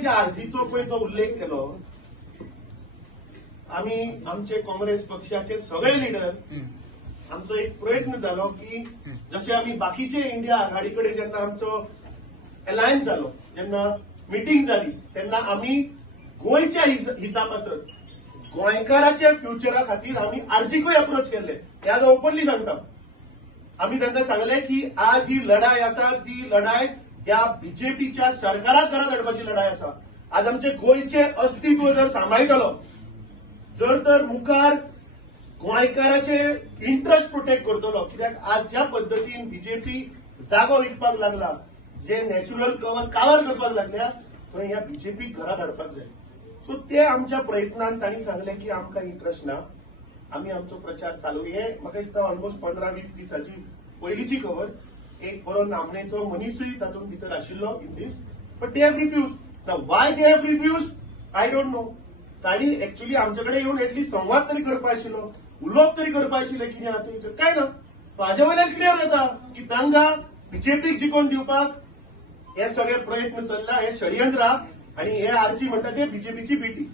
जे आरजीचो पळय जो उल्लेख केलो, आम्ही आमचे काँग्रेस पक्षाचे सगळे लिडर आमचो एक प्रयत्न जालो की जसे आम्ही बाकीचे इंडिया आघाडीकडे जेन्ना आमचो अलायन्स जालो, जेन्ना मिटींग जाली तेन्ना आम्ही गोयच्या हिता पासत गोंयकाराच्या फ्युचरा खातीर आम्ही आरजीकूय अप्रोच केले. हे आज ओपनली सांगता. आम्ही तांकां सांगले की आज ही लढाई आसा ती लढाई ह्या बीजेपीच्या सरकाराक घरा धाडपाची लढाई आसा. आज आमचे गोयचे अस्तित्व जर सांबाळटलो, जर तर मुखार गोंयकाराचे इंटरेस्ट प्रोटेक्ट करतलो, कित्याक आज ज्या पद्दतीन बीजेपी जागो विकपाक लागला, जे नॅचरल कावर करपाक लागल्या, थंय ह्या बीजेपीक घरा धाडपाक जाय. सो ते आमच्या प्रयत्नांत तांणी सांगले की आमकां इंटरेस्ट ना, आम्ही आमचो प्रचार चालू. हे म्हाका दिसता ऑलमोस्ट 15-20 दिसाची पयलींची खबर. एक बरो नामनेचो मनीसूय तातूंत भितर आशिल्लो in these, but they have refuse. Now why they have refuse I don't know. तांणी एक्चुअली आमचे कडेन येवन एटलीस्ट संवाद तरी करपा आशिल्लो, उलोवप तरी करपा आशिल्लें कितें आहा तें. काय ना, हाजे वयल्यान क्लियर जाता की तांकां बीजेपीक जिखोवन दिवपाक हे सगळे प्रयत्न चल्ला, हे षडयंत्र, आणि हे आरजी म्हणटा ते बीजेपीची बेटी.